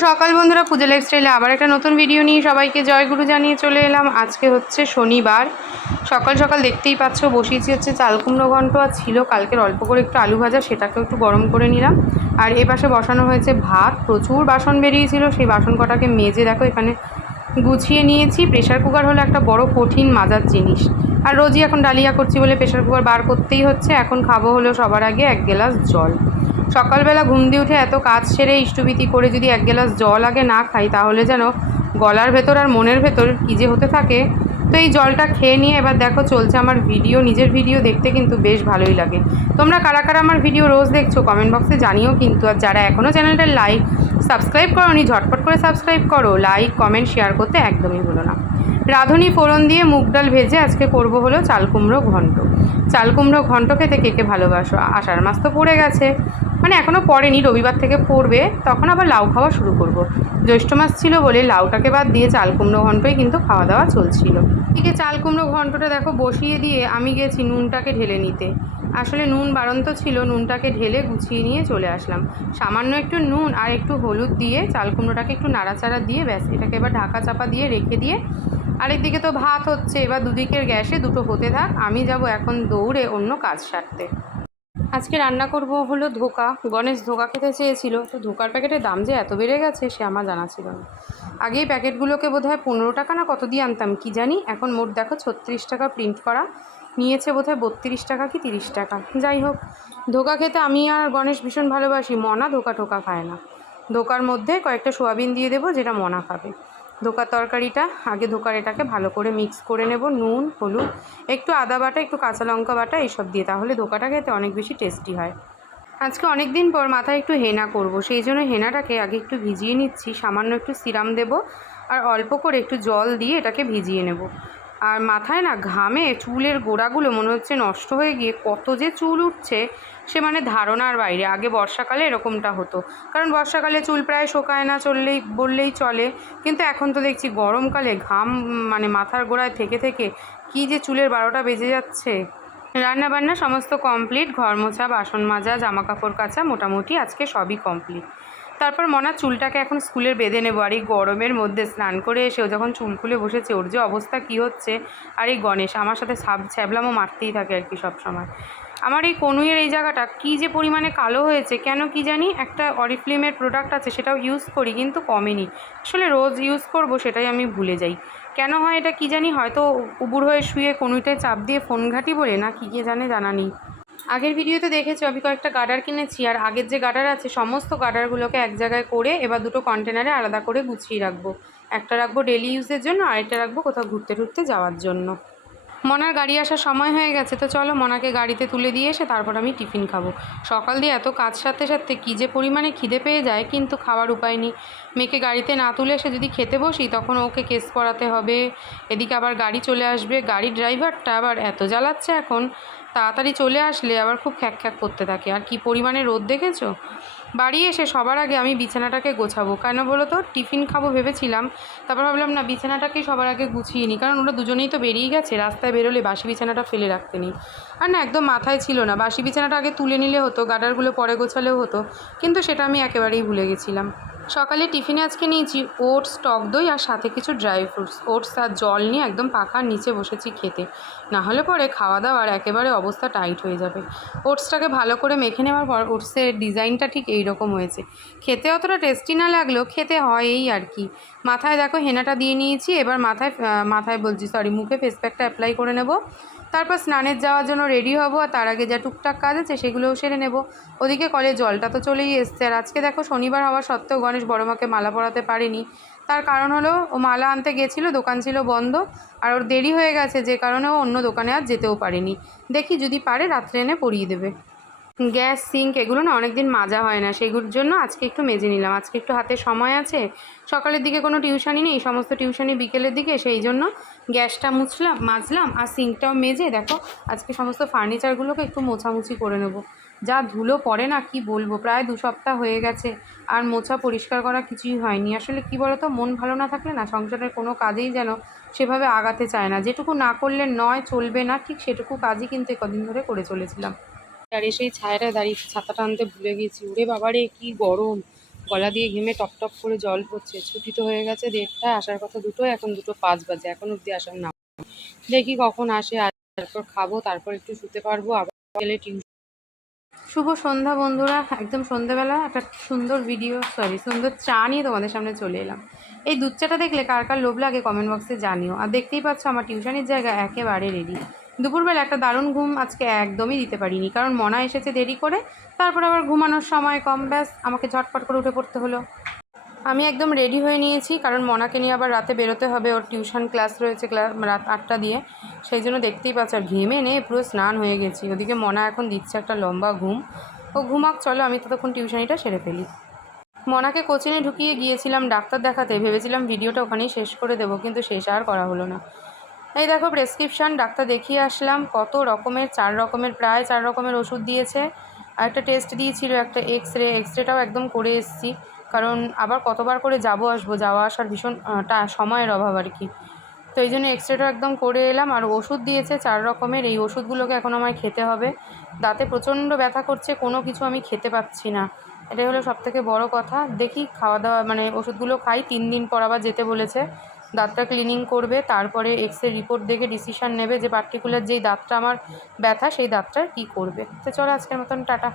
সকাল বন্ধুরা, পূজা লাইফস্টাইলে আবার একটা নতুন ভিডিও নিয়ে সবাইকে জয়গুরু জানিয়ে চলে এলাম। আজকে হচ্ছে শনিবার, সকাল সকাল দেখতেই পাচ্ছ বসিয়েছি হচ্ছে চাল কুমড়ো ঘন্ট। আর ছিল কালকের অল্প করে একটু আলু ভাজা, সেটাকেও একটু গরম করে নিলাম। আর এ পাশে বসানো হয়েছে ভাত। প্রচুর বাসন বেরিয়েছিল, সেই বাসন কটাকে মেজে দেখো এখানে গুছিয়ে নিয়েছি। প্রেশার কুকার হলো একটা বড় কঠিন মাজার জিনিস, আর রোজই এখন ডালিয়া করছি বলে প্রেশার কুকার বার করতেই হচ্ছে। এখন খাবো হলো সবার আগে 1 গ্লাস জল। সকালবেলা ঘুম দিয়ে উঠে এত কাজ সেরে ইষ্টবিতি করে যদি 1 গ্লাস জল আগে না খাই, তাহলে যেন গলার ভেতর আর মনের ভেতর কী যে হতে থাকে। তো এই জলটা খেয়ে নিয়ে এবার দেখো চলছে আমার ভিডিও। নিজের ভিডিও দেখতে কিন্তু বেশ ভালোই লাগে। তোমরা কারা কারা আমার ভিডিও রোজ দেখছো কমেন্ট বক্সে জানিও কিন্তু। আর যারা এখনও চ্যানেলটা সাবস্ক্রাইব করোনি, ঝটপট করে সাবস্ক্রাইব করো। লাইক কমেন্ট শেয়ার করতে একদমই ভুলো না। রাঁধুনি ফোড়ন দিয়ে মুগ ডাল ভেজে আজকে করব হলো চাল কুমড়ো ঘন্ট। চাল কুমড়ো ঘন্ট খেতে কে কে ভালোবাসো? আষাঢ় মাস তো পড়ে গেছে, মানে এখনও পড়েনি, রবিবার থেকে পড়বে, তখন আবার লাউ খাওয়া শুরু করব। জ্যৈষ্ঠ মাস ছিল বলে লাউটাকে বাদ দিয়ে চাল কুমড়ো ঘন্টই কিন্তু খাওয়া দাওয়া চলছিল। এদিকে চাল কুমড়ো ঘন্টটা দেখো বসিয়ে দিয়ে আমি গেছি নুনটাকে ঢেলে নিতে। আসলে নুন বাড়ন্ত ছিল, নুনটাকে ঢেলে গুছিয়ে নিয়ে চলে আসলাম। সামান্য একটু নুন আর একটু হলুদ দিয়ে চাল কুমড়োটাকে একটু নাড়াচাড়া দিয়ে ব্যাস এটাকে এবার ঢাকা চাপা দিয়ে রেখে দিয়ে আরেকদিকে তো ভাত হচ্ছে। এবার দুদিকের গ্যাসে দুটো হতে থাক, আমি যাব এখন দৌড়ে অন্য কাজ সারতে। আজকে রান্না করব হলো ধোকা। গণেশ ধোকা খেতে চেয়েছিল, তো ধোকার প্যাকেটের দাম যে এত বেড়ে গেছে সে আমার জানা ছিল না। আগেই প্যাকেটগুলোকে বোধহয় 15 টাকা না কত দিয়ে আনতাম কি জানি, এখন মোট দেখো 36 টাকা প্রিন্ট করা নিয়েছে, বোধহয় 32 টাকা কি 30 টাকা। যাই হোক, ধোকা খেতে আমি আর গণেশ ভীষণ ভালোবাসি। মনা ধোকা টোকা খায় না। ধোকার মধ্যে কয়েকটা সোয়াবিন দিয়ে দেবো, যেটা মনা খাবে। ধোকার তরকারিটা আগে ধোকার এটাকে ভালো করে মিক্স করে নেব, নুন হলুদ একটু আদা বাটা একটু কাঁচা লঙ্কা বাটা এইসব দিয়ে, তাহলে ধোকাটা খেতে অনেক বেশি টেস্টি হয়। আজকে অনেক দিন পর মাথায় একটু হেনা করব, সেই জন্য হেনাটাকে আগে একটু ভিজিয়ে নিচ্ছি। সামান্য একটু সিরাম দেব আর অল্প করে একটু জল দিয়ে এটাকে ভিজিয়ে নেব। আর মাথায় না ঘামে চুলের গোড়াগুলো মনে হচ্ছে নষ্ট হয়ে গিয়ে কত যে চুল উঠছে, সে মানে ধারণার বাইরে। আগে বর্ষাকালে এরকমটা হতো, কারণ বর্ষাকালে চুল প্রায় শোকায় না বললেই চলে। কিন্তু এখন তো দেখছি গরমকালে ঘাম মানে মাথার গোড়ায় থেকে থেকে কী যে চুলের 12টা বেজে যাচ্ছে। রান্নাবান্না সমস্ত কমপ্লিট, ঘর মোছা বাসন মাজা জামা কাপড় কাচা মোটামুটি আজকে সবই কমপ্লিট। তারপর মনার চুলটাকে এখন স্কুলের বেঁধে নেবো। আর এই গরমের মধ্যে স্নান করে এসে ও যখন চুল খুলে বসেছে, ওর যে অবস্থা কী হচ্ছে। আর এই গণেশ আমার সাথে ছ্যাবলামও মারতেই থাকে আর কি সবসময়। আমার এই কনুইয়ের এই জায়গাটা কী যে পরিমাণে কালো হয়েছে কেন কি জানি। একটা অরিফ্লেমের প্রোডাক্ট আছে, সেটাও ইউজ করি কিন্তু কমেনি। আসলে রোজ ইউজ করব সেটাই আমি ভুলে যাই। কেন হয় এটা কি জানি, হয়তো উবুর হয়ে শুয়ে কনুইটায় চাপ দিয়ে ফোন ঘাঁটি বলে না কি কে জানা নেই। আগের ভিডিওতে দেখেছো আমি কয়েকটা গার্ডার কিনেছি, আর আগের যে গার্ডার আছে সমস্ত গার্ডারগুলোকে এক জায়গায় করে এবার দুটো কন্টেনারে আলাদা করে গুছিয়ে রাখবো। একটা রাখবো ডেলি ইউজের জন্য, আরেকটা রাখবো কোথাও ঘুরতে টুরতে যাওয়ার জন্য। মনার গাড়ি আসার সময় হয়ে গেছে, তো চলো মনাকে গাড়িতে তুলে দিয়ে এসে তারপর আমি টিফিন খাবো। সকাল দিয়ে এত কাজ সারতে সারতে কী যে পরিমাণে খিদে পেয়ে যায়, কিন্তু খাওয়ার উপায় নেই। মেয়েকে গাড়িতে না তুলে এসে যদি খেতে বসি, তখন ওকে কেস পরাতে হবে, এদিকে আবার গাড়ি চলে আসবে। গাড়ির ড্রাইভারটা আবার এত জ্বালাচ্ছে এখন, তাড়াতাড়ি চলে আসলে আবার খুব খ্যাক খ্যাক করতে থাকে। আর কি পরিমাণে রোদ দেখেছো। বাড়ি এসে সবার আগে আমি বিছানাটাকে গোছাবো। কেন বলো তো, টিফিন খাবো ভেবেছিলাম, তারপর ভাবলাম না বিছানাটাকেই সবার আগে গুছিয়ে নিই, কারণ ওরা দুজনেই তো বেরিয়ে গেছে। রাস্তায় বেরোলে বাসি বিছানাটা ফেলে রাখতে নেই। আর না একদম মাথায় ছিল না, বাসি বিছানাটা আগে তুলে নিলে হতো, গার্ডারগুলো পরে গোছালেও হতো, কিন্তু সেটা আমি একেবারেই ভুলে গেছিলাম। সকালে টিফিনে আজকে নিয়েছি ওটস, টক দই আর সাথে কিছু ড্রাই ফ্রুটস। ওটস আর জল নিয়ে একদম পাখার নিচে বসেছি খেতে, না হলে পরে খাওয়া দাওয়ার একেবারে অবস্থা টাইট হয়ে যাবে। ওটসটাকে ভালো করে মেখে নেওয়ার পর ওটসের ডিজাইনটা ঠিক এই রকম হয়েছে। খেতে অতটা টেস্টি না লাগলেও খেতে হয় এই আর কি। মাথায় দেখো হেনাটা দিয়ে নিয়েছি, এবার মাথায় বলছি সরি মুখে ফেস প্যাকটা অ্যাপ্লাই করে নেব। তারপর স্নানের যাওয়ার জন্য রেডি হব, আর তার আগে যা টুকটাক কাজ আছে সেগুলোও সেরে নেব। ওদিকে কলে জলটা তো চলেই এসছে। আর আজকে দেখো শনিবার হওয়া সত্ত্বেও গণেশ বড় মাকে মালা পরাতে পারেনি। তার কারণ হলো ও মালা আনতে গেছিলো, দোকান ছিল বন্ধ, আর ওর দেরি হয়ে গেছে, যে কারণে ও অন্য দোকানে আর যেতেও পারেনি। দেখি যদি পারে রাত্রে এনে পরিয়ে দেবে। গ্যাস সিঙ্ক এগুলো না অনেক দিন মাজা হয় না, সেগুলোর জন্য আজকে একটু মেজে নিলাম। আজকে একটু হাতে সময় আছে, সকালের দিকে কোনো টিউশনই নেই, সমস্ত টিউশনই বিকেলের দিকে, সেই জন্য গ্যাসটা মাজলাম আর সিঙ্কটাও মেজে দেখো আজকে সমস্ত ফার্নিচারগুলোকে একটু মোছামুছি করে নেব। যা ধুলো পড়ে না কি বলবো, প্রায় 2 সপ্তাহ হয়ে গেছে, আর মোছা পরিষ্কার করা কিছুই হয়নি। আসলে কি বলতো, মন ভালো না থাকলে না সংসারের কোনো কাজেই যেন সেভাবে আগাতে চায় না। যেটুকু না করলে নয় চলবে না, ঠিক সেটুকু কাজই কিন্তু কদিন ধরে করে চলেছিলাম। আর এসেই ছায়াটায় দাঁড়িয়ে ছাতাটা আনতে ভুলে গেছি। ওরে বাবারে কি গরম, গলা দিয়ে ঘেমে টপ টপ করে জল পড়ছে। ছুটি তো হয়ে গেছে 1:30, আসার কথা 2টোয়, এখন 2:05 বাজে, এখন অবধি আসার নাম। দেখি কখন আসে, তারপর খাবো, তারপর একটু শুতে পারবো, আবার গেলে টিউশন। শুভ সন্ধ্যা বন্ধুরা, একদম সন্ধ্যাবেলা একটা সুন্দর চা নিয়ে তোমাদের সামনে চলে এলাম। এই দুধ চাটা দেখলে কার কার লোভ লাগে কমেন্ট বক্সে জানিও। আর দেখতেই পাচ্ছ আমার টিউশনের জায়গা একেবারে রেডি। দুপুরবেলা একটা দারুণ ঘুম আজকে একদমই দিতে পারিনি, কারণ মনা এসেছে দেরি করে, তারপর আবার ঘুমানোর সময় কম, ব্যাস আমাকে ঝটপট করে উঠে পড়তে হলো। আমি একদম রেডি হয়ে নিয়েছি, কারণ মনাকে নিয়ে আবার রাতে বেরোতে হবে, ওর টিউশন ক্লাস রয়েছে রাত 8টা দিয়ে। সেই জন্য দেখতেই পাচ্ছ, আর ঘেমে নিয়ে পুরো স্নান হয়ে গেছি। ওদিকে মনা এখন দিচ্ছে একটা লম্বা ঘুম, ও ঘুমাক, চলো আমি ততক্ষণ টিউশনিটা সেরে ফেলি। মনাকে কোচিংয়ে ঢুকিয়ে গিয়েছিলাম ডাক্তার দেখাতে, ভেবেছিলাম ভিডিওটা ওখানেই শেষ করে দেবো, কিন্তু শেষ আর করা হলো না। এই দেখো প্রেসক্রিপশান, ডাক্তার দেখিয়ে আসলাম। কত রকমের, 4 রকমের, প্রায় 4 রকমের ওষুধ দিয়েছে। আর একটা টেস্ট দিয়েছিল, একটা এক্সরেটাও একদম করে এসেছি, কারণ আবার কতবার করে আসবো, যাওয়া আসার ভীষণ সময়ের অভাব আর কি। তো এই জন্য এক্সরেটাও একদম করে এলাম। আর ওষুধ দিয়েছে 4 রকমের, এই ওষুধগুলোকে এখন আমায় খেতে হবে। দাঁতে প্রচণ্ড ব্যথা করছে, কোনো কিছু আমি খেতে পাচ্ছি না, এটাই হলো সবথেকে বড় কথা। দেখি খাওয়া দাওয়া, মানে ওষুধগুলো খাই, 3 দিন পর আবার যেতে বলেছে। দাঁতটা ক্লিনিং করবে, তারপরে এক্সরে রিপোর্ট দেখে ডিসিশান নেবে যে পার্টিকুলার যেই দাঁতটা আমার ব্যথা সেই দাঁতটার কী করবে। তো চলো আজকের মতন টাটা।